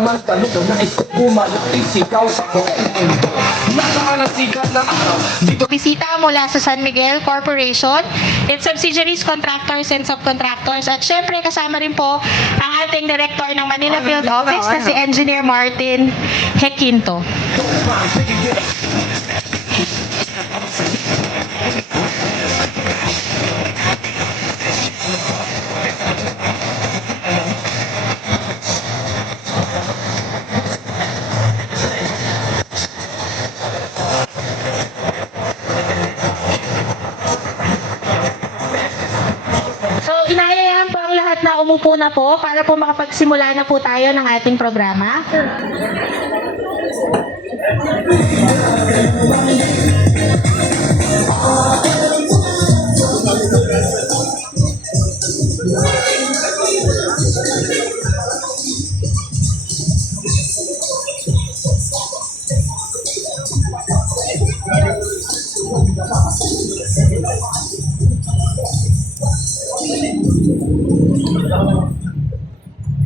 Samantalo na bumalaki sigaw sa buong mundo. Nakalasigan ng araw dito. Bisita mula sa San Miguel Corporation, its subsidiaries, contractors, and subcontractors. At syempre kasama rin po ang ating director ng Manila Field Office na si Engineer Martin Hequinto. So, inayayahan po ang lahat na umupo na po para po makapagsimula na po tayo ng ating programa.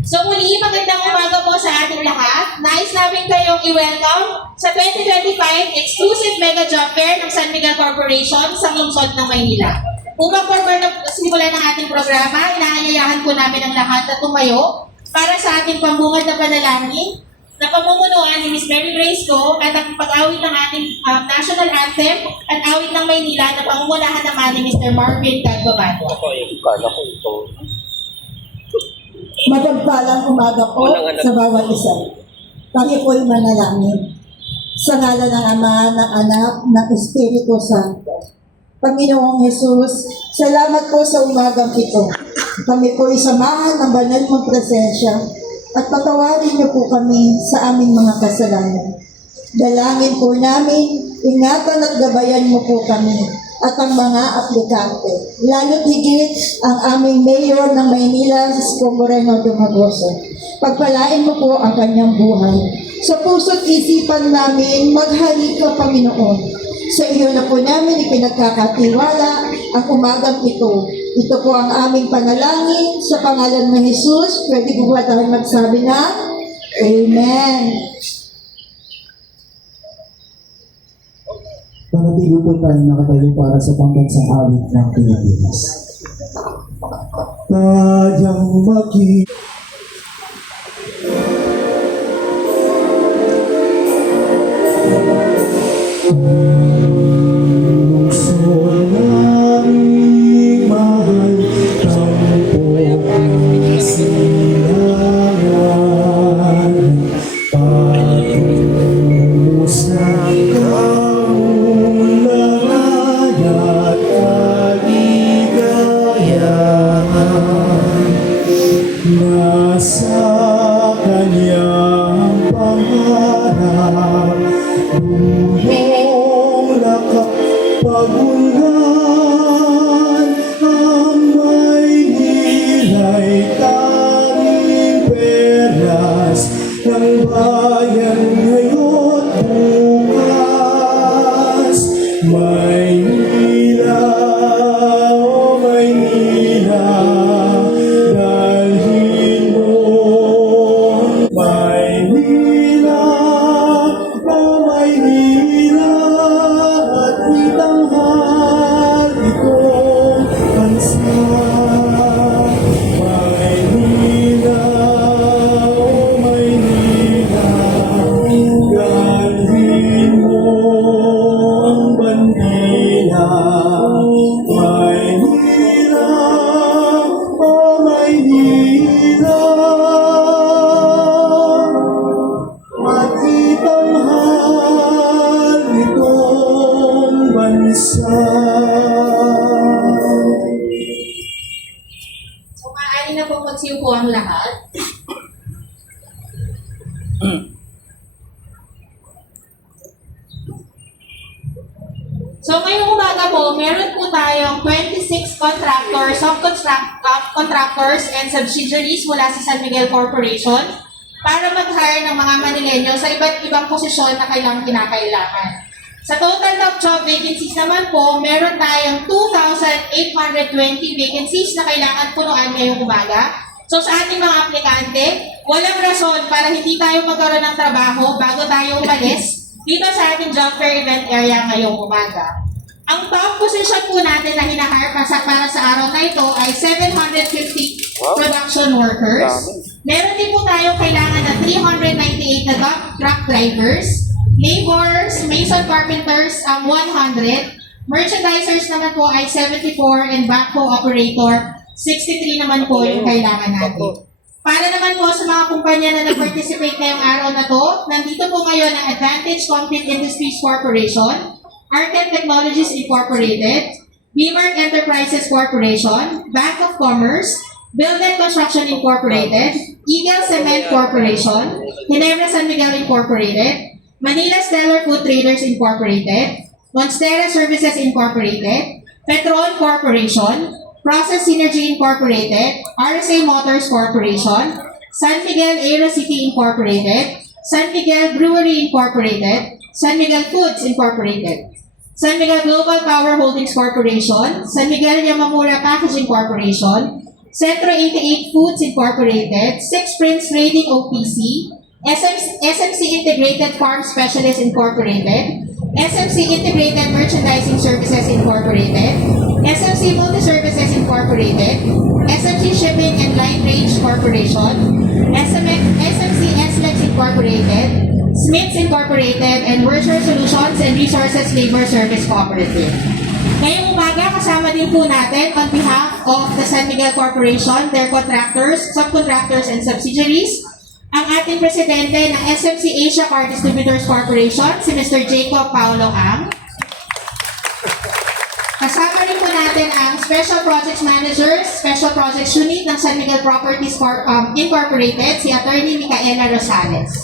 So muli, magandang umaga po sa ating lahat. Nais namin kayong i-welcome sa 2025 Exclusive Mega Job Fair ng San Miguel Corporation sa lungsod ng Maynila. Upang simulan ng ating programa, inaanyayahan po namin ang lahat na tumayo para sa ating pambungad na panalangin na pamumunuan ni Ms. Mary Grace Go at ang pag-awit ng ating national anthem at awit ng Maynila na pangungunahan naman ni Mr. Marvin Cagbabado. Mapagpalang umaga po sa bawat isa. Kami po'y manalangin. Sa ngalan ng Ama, ng Anak, ng Espiritu Santo. Panginoong Jesus, salamat po sa umagang ito. Kami po'y samahan ng banal mong presensya at patawarin niyo po kami sa aming mga kasalanan. Dalangin po namin, ingatan at gabayan mo po kami at ang mga aplikante. Lalo't higit ang aming mayor ng Maynila, Isko Moreno Dumagoso. Pagpalain mo po ang kanyang buhay. Sa puso't isipan namin, maghalika Panginoon. Sa iyo na po namin ipinagkakatiwala ang umagang ito. Ito po ang aming panalangin sa pangalan ng Jesus. Pwede po ba tayo magsabi na Amen. Panatili po tayo nakatayo para sa pambansang awit ng Pilipinas. Kayang makita pagulhan ang Maynila'y tanging perlas ng bayan ngayon bukas. Maynila, oh Maynila, dalhin mo. Maynila, oh Maynila, at itanghal itong bansa. Maynila, oh Maynila, dalhin mo ang bandila. Maynila, oh Maynila, makitanghal itong bansa. So maaari na po magsiupo ang lahat. So ngayong umaga po, meron po tayong 26 contractors, subcontractors, and subsidiaries mula sa San Miguel Corporation para mag-hire ng mga Manileño sa iba't ibang posisyon na kailang kinakailangan. Sa total of job vacancies naman po, meron tayong 2,820 vacancies na kailangan punuan ngayong umaga. So sa ating mga aplikante, walang rason para hindi tayo magkaroon ng trabaho bago tayo umalis dito sa ating job fair event area ngayong umaga. Ang top position po natin na hinahire para sa araw na ito ay 750 production workers. Meron din po tayo kailangan na 398 na truck drivers, laborers, mason carpenters, 100, merchandisers naman po ay 74, and backhoe operator, 63 naman po yung kailangan natin. Para naman po sa mga kumpanya na nag-participate ngayong araw na to, nandito po ngayon ang Advantage Concrete Industries Corporation, Arcad Technologies Incorporated, Beamer Enterprises Corporation, Bank of Commerce, Build and Construction Incorporated, Eagle Cement Corporation, Ginebra San Miguel Incorporated, Manila Stellar Food Traders Incorporated, Monstera Services Incorporated, Petron Corporation, Process Synergy Incorporated, RSA Motors Corporation, San Miguel Aero City Incorporated, San Miguel Brewery Incorporated, San Miguel Foods Incorporated, San Miguel Global Power Holdings Corporation, San Miguel Yamamura Packaging Corporation, Centro 88 Foods Incorporated, Six Prince Trading OPC, SMC Integrated Farm Specialists Incorporated, SMC Integrated Merchandising Services Incorporated, SMC Multi-Services Incorporated, SMC Shipping and Line Range Corporation, SMC SLEX Incorporated, Smiths Incorporated, and Mercer Solutions and Resources Labor Service Cooperative. Ngayong umaga, kasama din po natin on behalf of the San Miguel Corporation, their contractors, subcontractors, and subsidiaries, ang ating presidente ng SMC Asia Car Distributors Corporation, si Mr. Jacob Paulo Ang. Kasama rin po natin ang Special Projects Managers, Special Projects Unit ng San Miguel Properties Incorporated, si Attorney Micaela Rosales.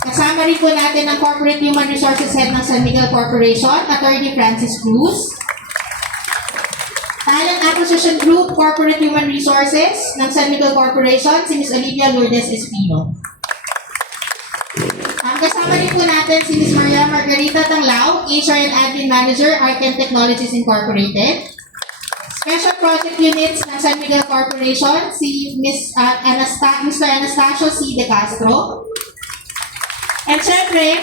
Kasama rin po natin ang Corporate Human Resources Head ng San Miguel Corporation, Attorney Francis Cruz. Talent Acquisition Group Corporate Human Resources ng San Miguel Corporation, si Ms. Olivia Lourdes Espino. Kasama rin po natin si Ms. Maria Margarita Tanglao, HR and Admin Manager, Arcad Technologies Incorporated. Special Project Units ng San Miguel Corporation, si Mr. Anastasio C. De Castro. And syempre,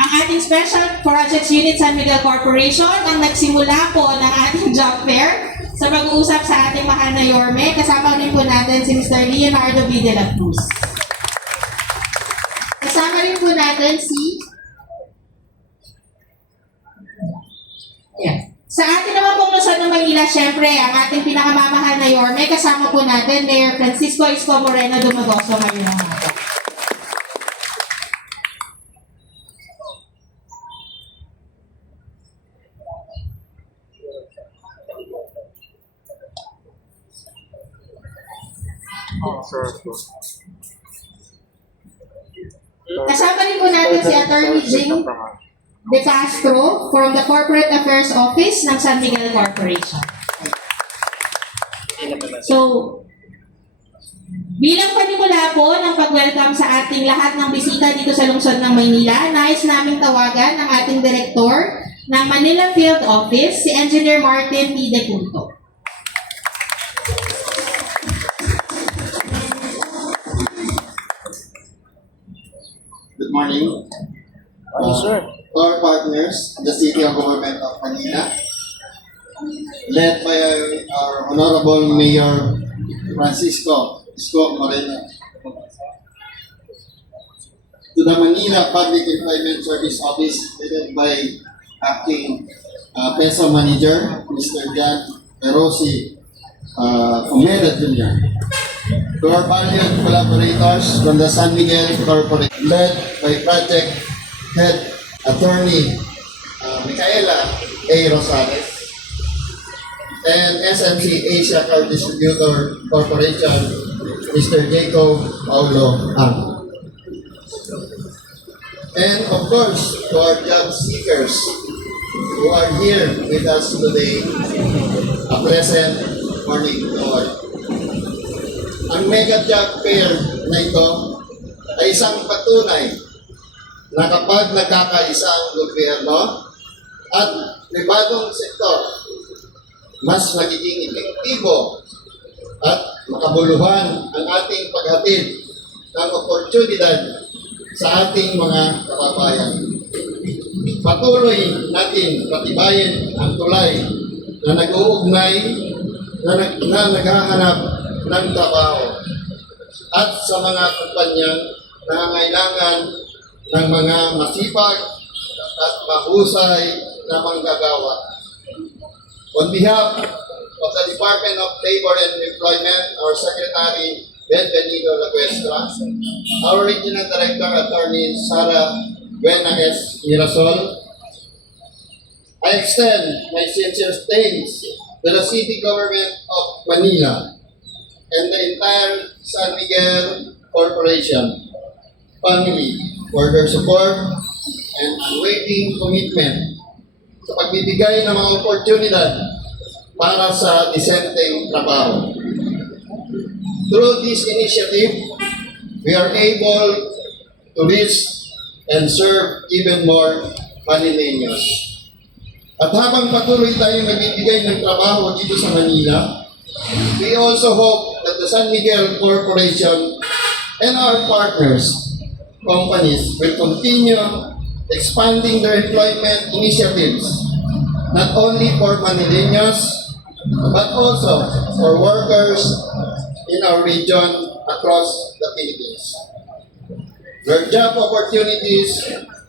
ang ating Special Projects Unit San Miguel Corporation ang nagsimula po ng ating job fair sa pag-uusap sa ating mahal na Yorme. Kasama rin po natin si Mr. Leonardo B. De La Cruz. Kasama rin po natin si... Yeah. Sa ating naman pong Luzon ng Manila, syempre, ang ating pinakamamahal na Yorme, kasama po natin Mayor Francisco Isko Moreno Dumagoso ngayon ng mga. Kasama rin po natin si Attorney Jing De Castro from the Corporate Affairs Office ng San Miguel Corporation. So, bilang panimula po ng pag-welcome sa ating lahat ng bisita dito sa lungsod ng Maynila, nais naming tawagan ang ating Direktor ng Manila Field Office, si Engineer Martin P. De Culto. Good morning. To our partners, the City of Government of Manila, led by our Honorable Mayor Francisco Isko Moreno. To the Manila Public Employment Service Office, led by Acting PESO Manager, Mr. Jan Perosi Omeda Jr. To our valued collaborators from the San Miguel Corporation, led by Project Head Attorney Micaela A. Rosales, and SMC Asia Car Distributor Corporation, Mr. Jacob Paulo Ang. And of course, to our job seekers who are here with us today, a pleasant morning to all. Ang mega job fair na ito ay isang patunay na kapag nagkakaisa ang gobyerno at pribadong sektor, mas magiging epektibo at makabuluhan ang ating paghatid ng oportunidad sa ating mga kababayan. Patuloy natin patibayin ang tulay na nag-uugnay na naghahanap ng trabaho at sa mga kumpanyang nangangailangan ng mga masipag at mahusay na manggagawa. On behalf of the Department of Labor and Employment, our Secretary Benvenido Laguestra, our Regional Director Attorney Sara Buena S. Mirasol, I extend my sincere thanks to the City Government of Manila and the entire San Miguel Corporation family for their support and unwavering commitment sa pagbibigay ng mga oportunidad para sa disenteng trabaho. Through this initiative, we are able to reach and serve even more Manileños. At habang patuloy tayong nagbibigay ng trabaho dito sa Manila, we also hope that the San Miguel Corporation and our partners, companies, will continue expanding their employment initiatives, not only for Manileños, but also for workers in our region across the Philippines, where job opportunities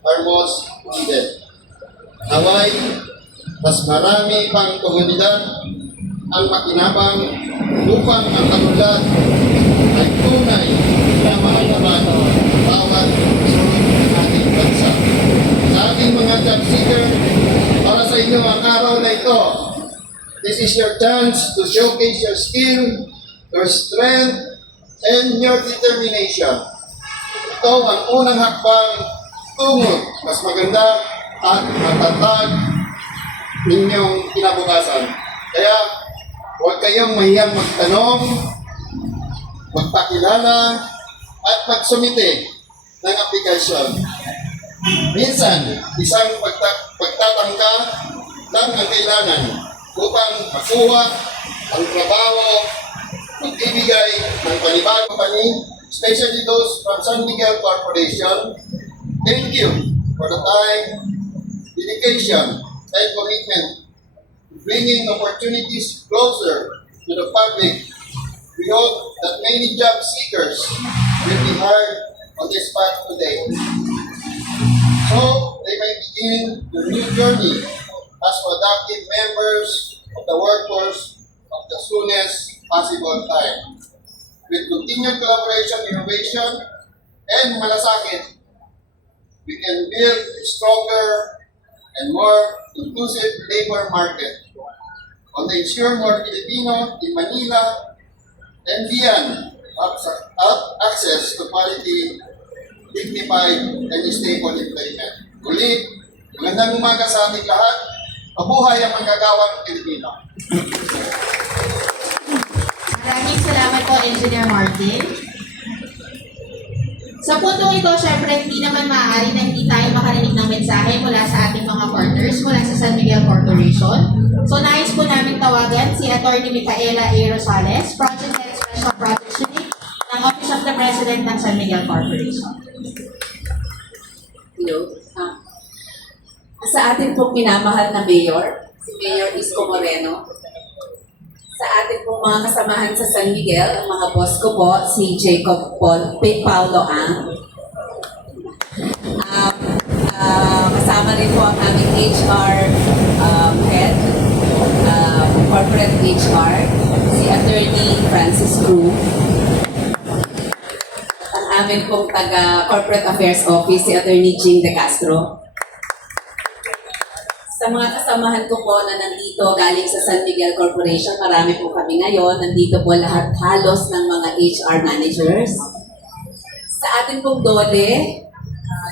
are most needed. Naway, mas marami pang komunidad ang makinabang upang ang kanunlad ay tunay na mahalaman bawat sulok ng ating bansa. Sa ating mga job seeker, para sa inyo ang araw na ito, this is your chance to showcase your skill, your strength, and your determination. Ito ang unang hakbang tungo mas maganda at matatag ninyong kinabukasan. Kaya huwag kayong mahiyang magtanong, magpakilala, at magsumite ng aplikasyon. Minsan, isang pagtatangka lang ang kailangan upang makuha ang trabaho, magbibigay ng panibagong company, especially those from San Miguel Corporation. Thank you for the time, dedication, and commitment to bringing opportunities closer to the public. We hope that many job seekers will be hired on this path today, so they may begin their new journey as productive members of the workforce of the soonest possible time. With continued collaboration, innovation, and malasakit, we can build a stronger and more inclusive labor market on the ensure more Filipino in Manila and beyond have access to quality, dignified, and stable employment. Muli, magandang umaga sa ating lahat. Mabuhay ang manggagawang Pilipino. Maraming salamat po, Engineer Martin. Sa puntong ito, syempre, hindi naman maaari na hindi tayo makarinig ng mensahe mula sa ating mga partners mula sa San Miguel Corporation. So, nais po namin tawagan si Atty. Micaela A. Rosales, Project Head Special Projects Unit ng Office of the President ng San Miguel Corporation. Hello. Sa ating pong minamahal na mayor, si Mayor Isko Moreno. Sa ating pong mga kasamahan sa San Miguel, ang mga boss ko po, si Jacob Paulo Ang. Kasama rin po ang aming HR head, corporate HR, si Attorney Francis Cruz. Ang amin pong taga-corporate affairs office, si Attorney Jing De Castro. Sa mga kasamahan ko po na nandito galing sa San Miguel Corporation, marami po kami ngayon. Nandito po lahat halos ng mga HR managers. Sa ating pong DOLE,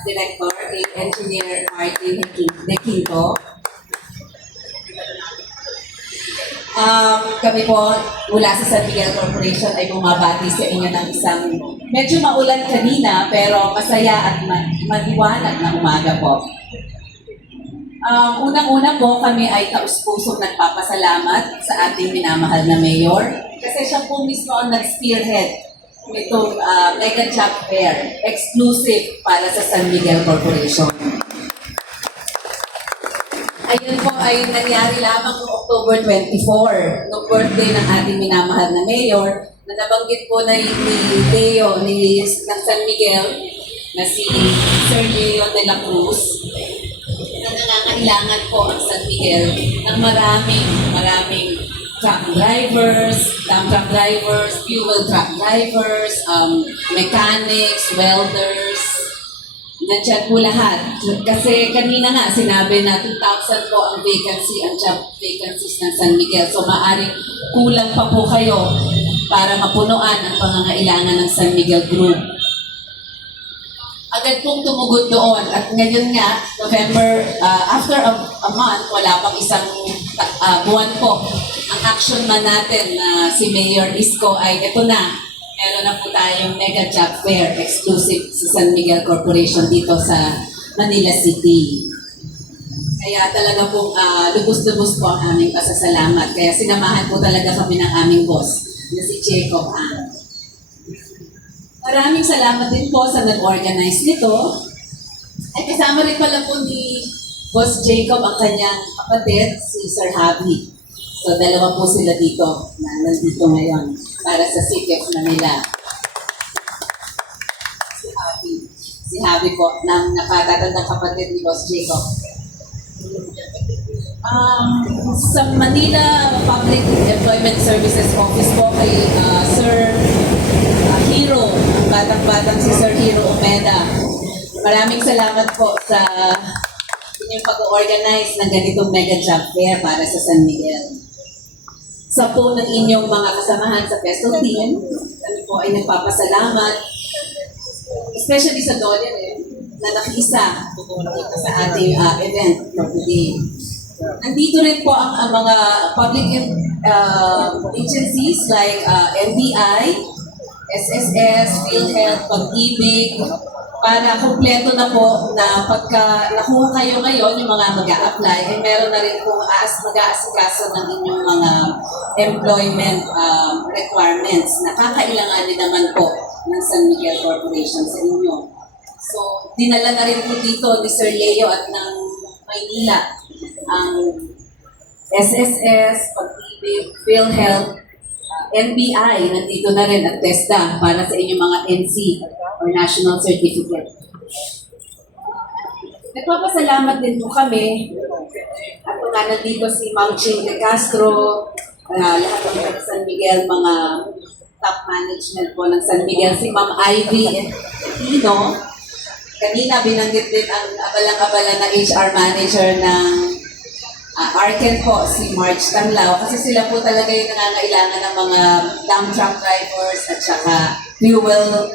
Director, Engineer Martin De Quinto. Kami po mula sa San Miguel Corporation ay bumabati sa inyo ng isang medyo maulan kanina pero masaya at maliwanag na umaga po. Unang-una po kami ay taus-pusong nagpapasalamat sa ating minamahal na mayor Kasi siya po mismo ang nag-spearhead nitong Mega Job Fair, exclusive para sa San Miguel Corporation. Ayun po ay nangyari lamang noong October 24, noong birthday ng ating minamahal na mayor, na nabanggit po na ni Leo ng San Miguel, na si Sir Leo de la Cruz, na nangangailangan po ang San Miguel ng maraming truck drivers, dump truck drivers, fuel truck drivers, mechanics, welders, nandiyan po lahat. Kasi kanina nga, sinabi na 2,000 po ang vacancy, ang job vacancies ng San Miguel. So maaaring kulang pa po kayo para mapunuan ang pangangailangan ng San Miguel Group. Agad pong tumugod doon. At ngayon nga, November, after a month, wala pang isang buwan po, ang action man natin na si Mayor Isko ay ito na. Meron na po tayong Mega Job Fair exclusive sa San Miguel Corporation dito sa Manila City. Kaya talaga pong lubos-lubos po ang aming pasasalamat. Kaya sinamahan po talaga kami ng aming boss na si Jacob Ang. Maraming salamat din po sa nag-organize nito. At kasama rin pala po ni Boss Jacob ang kanyang kapatid, si Sir Javi. So dalawa po sila dito na nandito ngayon para sa City of Manila. Si Javi po, ng nakatatandang kapatid ni Boss Jacob. Sa Manila Public Employment Services Office po kay Sir Hero, batang-batang si Sir Hero Omeda. Maraming salamat po sa inyong pag-organize ng ganitong Mega Job Fair para sa San Miguel. Sa po ng inyong mga kasamahan sa Pesto Team, kami po ay nagpapasalamat, especially sa Dole na nakisa dito sa ating event for today. Nandito rin po ang mga public agencies like NBI, SSS, PhilHealth, Pag-ibig, para kumpleto na po na pagka nakuha kayo ngayon, yung mga mag-a-apply, ay meron na rin po mag-aasikaso ng inyong mga employment requirements na kakailanganin naman po ng San Miguel Corporation sa inyo. So, dinala na rin po dito ni Sir Leo at ng Maynila ang SSS, Pag-ibig, PhilHealth, NBI, nandito na rin at TESDA para sa inyong mga NC or National Certificate. Nagpapasalamat din po kami at nga nandito si Ma'am Ching de Castro, lahat ng taga San Miguel, mga top management po ng San Miguel, si Ma'am Ivy Tino. Kanina binanggit din ang abalang-abala na HR manager ng Arken po, si March Tanglao, kasi sila po talaga yung nangangailangan ng mga dump truck drivers at saka fuel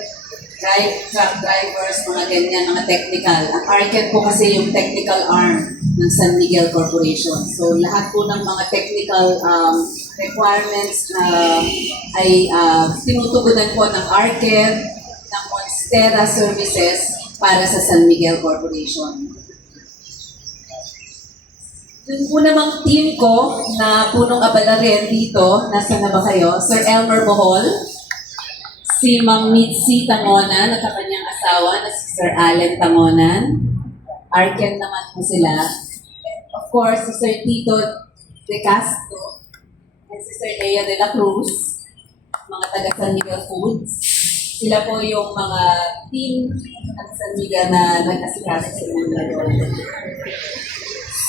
truck drivers, mga ganyan, mga technical. Ang Arken po kasi yung technical arm ng San Miguel Corporation. So lahat po ng mga technical requirements ay tinutugunan po ng Arken, ng Monstera Services para sa San Miguel Corporation. Yung po namang team ko na punong abala rin dito, nasa na ba kayo? Sir Elmer Bohol, si Ma'am Mitzi Tangonan at kanyang asawa na si Sir Allen Tangonan. Arken naman po sila. And of course, si Sir Tito de Castro and si Sir Leo de la Cruz, mga taga San Miguel Foods. Sila po yung mga team ng San Miguel na nag-asikaso sa mga.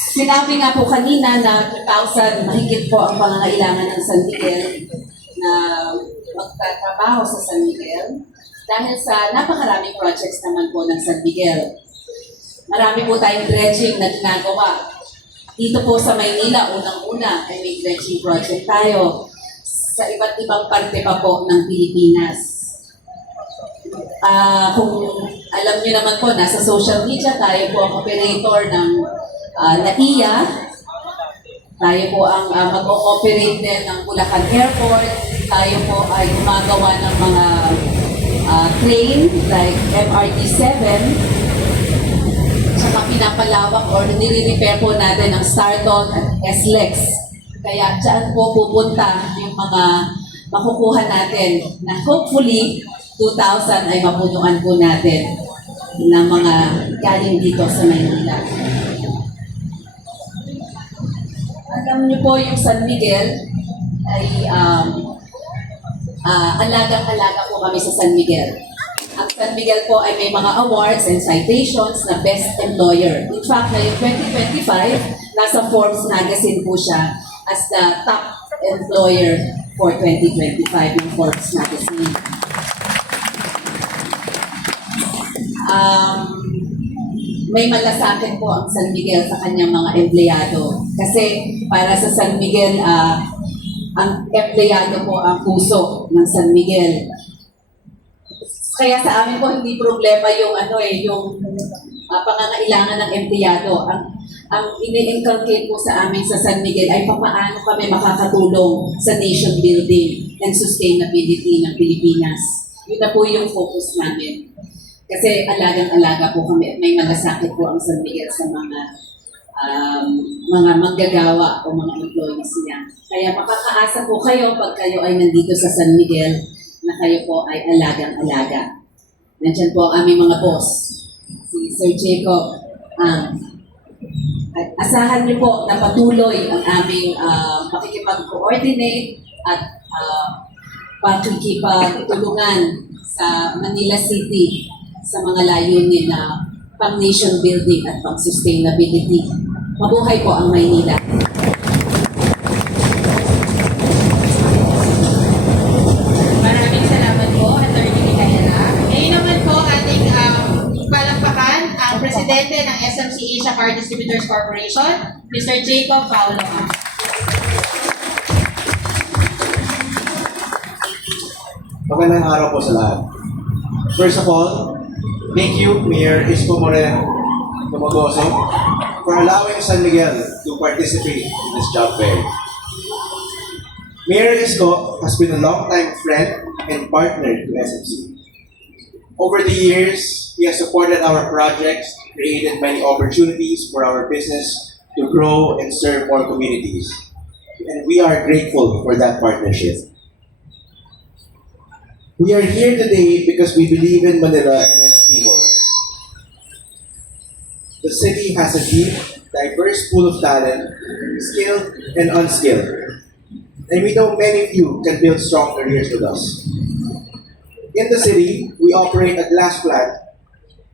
Sinabi nga po kanina na 2,000 mahigit po ang pangangailangan ng San Miguel na magtatrabaho sa San Miguel dahil sa napakaraming projects naman po ng San Miguel. Marami po tayong dredging na ginagawa. Dito po sa Maynila, unang-una ay may dredging project tayo sa iba't ibang parte pa po ng Pilipinas. Kung alam niyo naman po, nasa social media tayo po ang operator ng NAIA. Tayo po ang mag-ooperate din ng Bulacan Airport. Tayo po ay gumagawa ng mga train like MRT-7. Tsaka pinapalawak or nire-repair po natin ang Startol at SLEX. Kaya dyan po pupunta yung mga makukuha natin na hopefully 2,000 ay mapunuan po natin ng mga galing dito sa Maynila. Alam niyo po yung San Miguel ay alagang-alaga po kami sa San Miguel. Ang San Miguel po ay may mga awards and citations na Best Employer. In fact, na yung 2025, nasa Forbes magazine po siya as the top employer for 2025 ng Forbes magazine. May malasakit po ang San Miguel sa kanyang mga empleyado. Kasi para sa San Miguel, ang empleyado po ang puso ng San Miguel. Kaya sa amin po hindi problema yung pangangailangan ng empleyado. Ang ini-inculcate po sa amin sa San Miguel ay paano kami makakatulong sa nation building and sustainability ng Pilipinas. Yun na po yung focus namin. Kasi alagang-alaga po kami at may malasakit po ang San Miguel sa mga manggagawa o mga employees niya. Kaya makakaasa po kayo pag kayo ay nandito sa San Miguel na kayo po ay alagang-alaga. Nandiyan po ang aming mga boss, si Sir Jacob. At asahan niyo po na patuloy ang aming pakikipag-coordinate at pakikipagtulungan sa Manila City sa mga layunin na pang-nation building at pang-sustainability. Mabuhay po ang Maynila. Maraming salamat po, Attorney Micaela. Ngayon naman po ating palakpakan ang Presidente ng SMC Asia Car Distributors Corporation, Mr. Jacob Paulo. Magandang araw po sa lahat. First of all, thank you, Mayor Isko Moreno Dumagoso, for allowing San Miguel to participate in this job fair. Mayor Isko has been a long-time friend and partner to SMC. Over the years, he has supported our projects, created many opportunities for our business to grow and serve more communities. And we are grateful for that partnership. We are here today because we believe in Manila and its people. The city has a deep, diverse pool of talent, skilled and unskilled. And we know many of you can build strong careers with us. In the city, we operate a glass plant.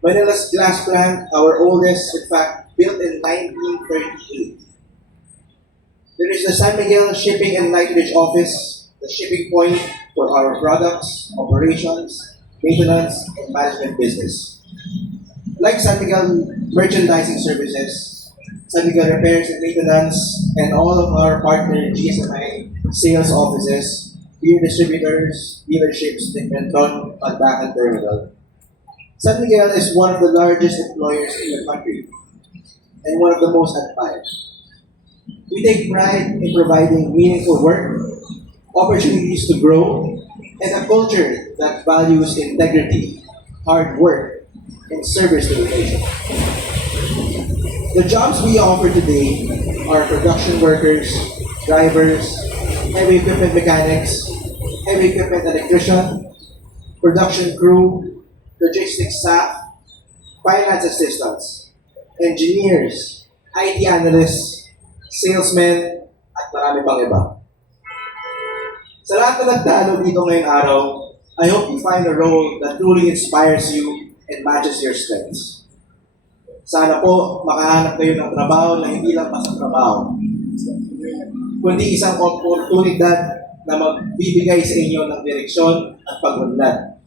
Manila's glass plant, our oldest, in fact, built in 1938. There is the San Miguel Shipping and Lightbridge Office, the shipping point for our products, operations, maintenance, and management business. Like San Miguel Merchandising Services, San Miguel Repairs and Maintenance, and all of our partner GSMI sales offices, beer distributors, dealerships, Metron, Pagbacan Terminal. San Miguel is one of the largest employers in the country and one of the most admired. We take pride in providing meaningful work, opportunities to grow, and a culture that values integrity, hard work, and service to the nation. The jobs we offer today are production workers, drivers, heavy equipment mechanics, heavy equipment electrician, production crew, logistics staff, finance assistants, engineers, IT analysts, salesmen, at marami pang iba. Sa lahat na nagdalo dito ngayong araw, I hope you find a role that truly inspires you and matches your strengths. Sana po makahanap kayo ng trabaho na hindi lang basta trabaho, kundi isang oportunidad na magbibigay sa inyo ng direksyon at pag-unlad.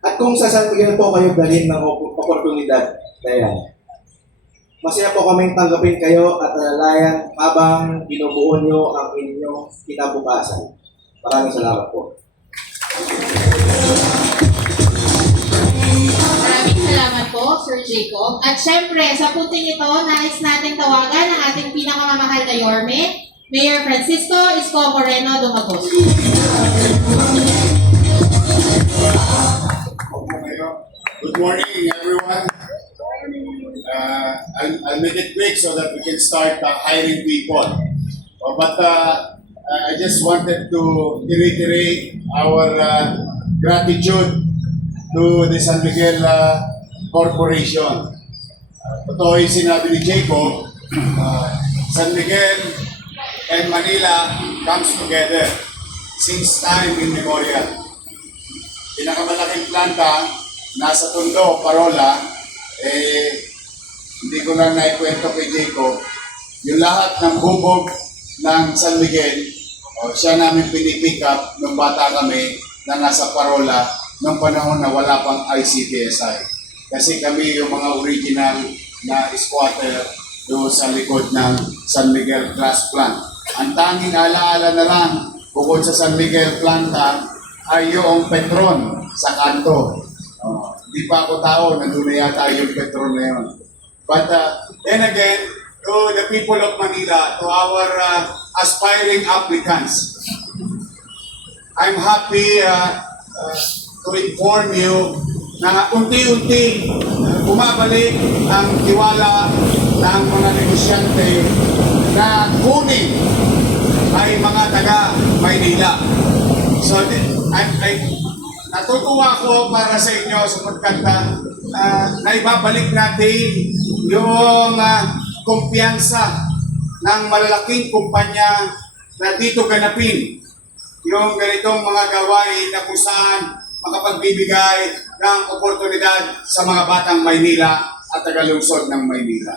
At kung sa San Miguel po kayo dalhin ng oportunidad na yan, masaya po kaming tanggapin kayo at alalayan habang binubuo nyo ang inyong kinabukasan. Maraming salamat po. Maraming salamat po, Sir Jacob. At syempre, sa punting ito, nais natin tawagan ang ating pinakamamahal na Yorme, Mayor Francisco Isko Moreno Dumagoso. Good morning, everyone. I'll make it quick so that we can start hiring people. But I just wanted to reiterate our gratitude to the San Miguel Corporation. Totoo yung sinabi ni Jacob, San Miguel and Manila comes together since time immemorial. Pinakamalaking planta, nasa Tondo, Parola, hindi ko lang naikwento kay Jacob, yung lahat ng bubog ng San Miguel, siya namin pinipick up nung bata kami na nasa Parola nung panahon na wala pang ICTSI. Kasi kami yung mga original na squatter doon sa likod ng San Miguel Glass Plant. Ang tanging alaala na lang bukod sa San Miguel Planta ay yung Petron sa kanto. Di pa ako tao, nandun na yata yung Petron na yun. But then again, to the people of Manila, to our aspiring applicants, I'm happy to inform you na unti-unti bumabalik ang tiwala ng mga negosyante na kunin ay mga taga Maynila. So, natutuwa ko para sa inyo sapagkat na ibabalik natin yung kumpiyansa ng malalaking kumpanya na dito ganapin yung ganitong mga gawain na kung saan makapagbibigay ng oportunidad sa mga batang Maynila at tagalungsod ng Maynila.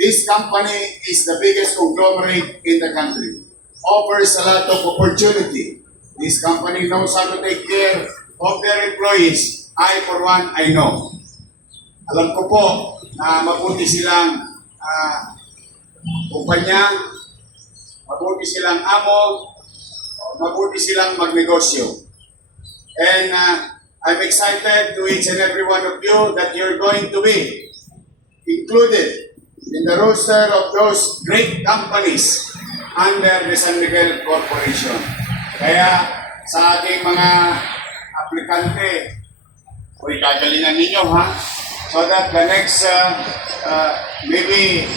This company is the biggest conglomerate in the country. Offers a lot of opportunity. This company knows how to take care of their employees. I, for one, I know. Alam ko po na mabuti silang kumpanya, mabuti silang amo, mabuti silang magnegosyo. And I'm excited to each and every one of you that you're going to be included in the roster of those great companies under the San Miguel Corporation. Kaya sa ating mga aplikante, gagalingan ninyo ha, so that the next maybe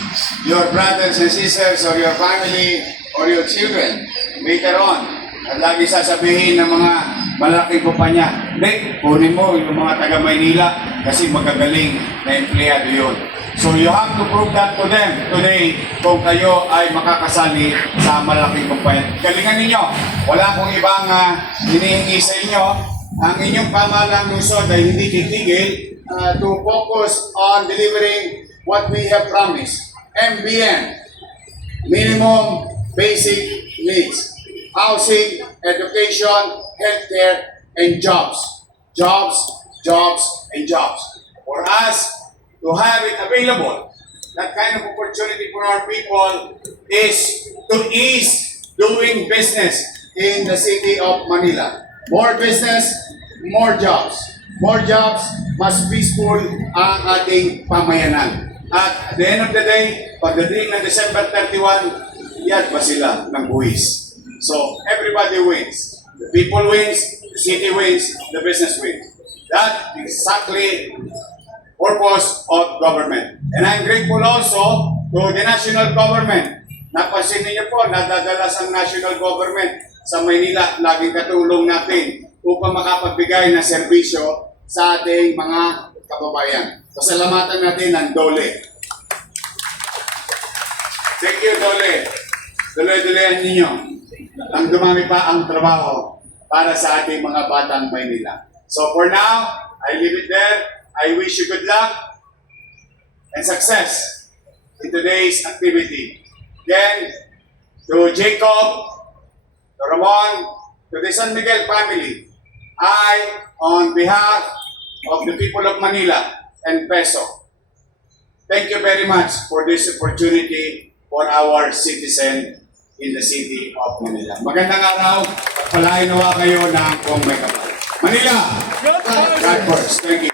your brothers and sisters or your family or your children later on, at lagi sasabihin ng mga malaking kumpanya, hindi, kunin mo yung mga taga Maynila kasi magagaling na empleyado yun. So you have to prove that to them today kung kayo ay makakasali sa malaking kumpanya. Galingan ninyo, wala akong ibang hinihingi sa inyo. Ang inyong pamahalang lungsod ay hindi titigil to focus on delivering what we have promised. MBN, minimum basic needs. Housing, education, healthcare, and jobs. Jobs, jobs, and jobs. For us to have it available, that kind of opportunity for our people is to ease doing business in the city of Manila. More business, more jobs. More jobs, mas peaceful ang ating pamayanan. At at the end of the day, pagdating ng December 31, yan ba sila ng buwis. So, everybody wins. The people wins, the city wins, the business wins. That is exactly purpose of government. And I'm grateful also to the national government. Napansin niyo po, nadadalas ang national government sa Maynila, laging katulong natin upang makapagbigay ng serbisyo sa ating mga kababayan. Pasalamatan natin ang DOLE. Thank you, DOLE. Dole-dolehan ninyo. Ang dumami pa ang trabaho para sa ating mga batang Maynila. So for now, I leave it there. I wish you good luck and success in today's activity. Then, to Jacob, to Ramon, to the San Miguel family, I, on behalf of the people of Manila and Peso, thank you very much for this opportunity for our citizen in the city of Manila. Magandang araw, pagpalain nawa kayo ng kung may kapal. Manila, God first. Thank you.